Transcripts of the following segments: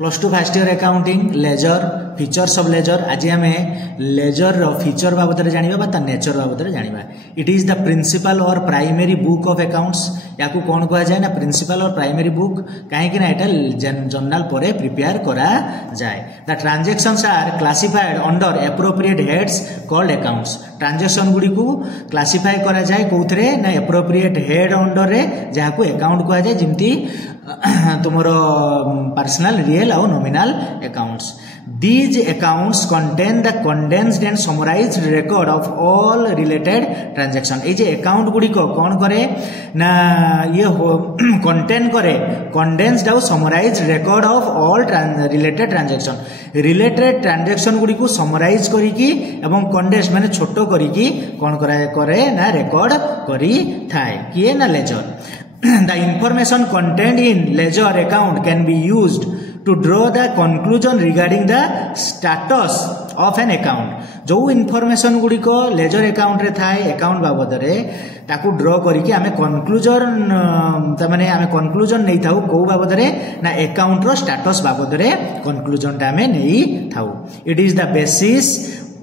Plus two first year accounting ledger features of ledger आज आम ledger feature बाबद जाना नेचर बाबद जाना इट इज द प्रिंसिपल और प्राइमरी बुक ऑफ अकाउंट्स या कौन कह जाए ना प्रिंसिपल और प्राइमरी बुक कहीं जर्नल पर प्रिपेयर करा जाए the transactions are classified under appropriate heads called accounts transaction गुडी को क्लासिफाई करा जाए कौथरे ना एप्रोप्रिएट हेड अंडर रे जहाँ को अकाउंट कह जाए जमती तुमर पर्सनल रियल और nominal accounts These accounts contain the condensed and summarized record of all related transaction. ये अकाउंट गुड़ी को कौन करे ना ये contain करे condensed और summarized record of all related transaction. Related transaction Gudi को summarize करी की एवं condensed माने छोटो करी की कौन करे ना record करी थाए किए ना ledger. The information contained in ledger account can be used to draw the conclusion regarding the status of an account. जो इनफॉरमेशन गुड़ी को लेजर अकाउंट रे थाए अकाउंट बाबद रे ताकू ड्रॉ करिके आमे कंक्लूजन तमाने आमे कंक्लूजन नै थाउ को बाबद रे ना अकाउंट रो स्टेटस बाबद रे कंक्लूजन ता आमे नै though it is the basis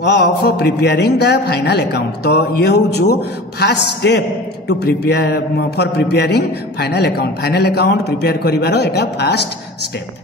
of preparing the final account. तो ये हूँ जो first step to prepare for preparing final account prepare करिवार एटा फर्स्ट स्टेप.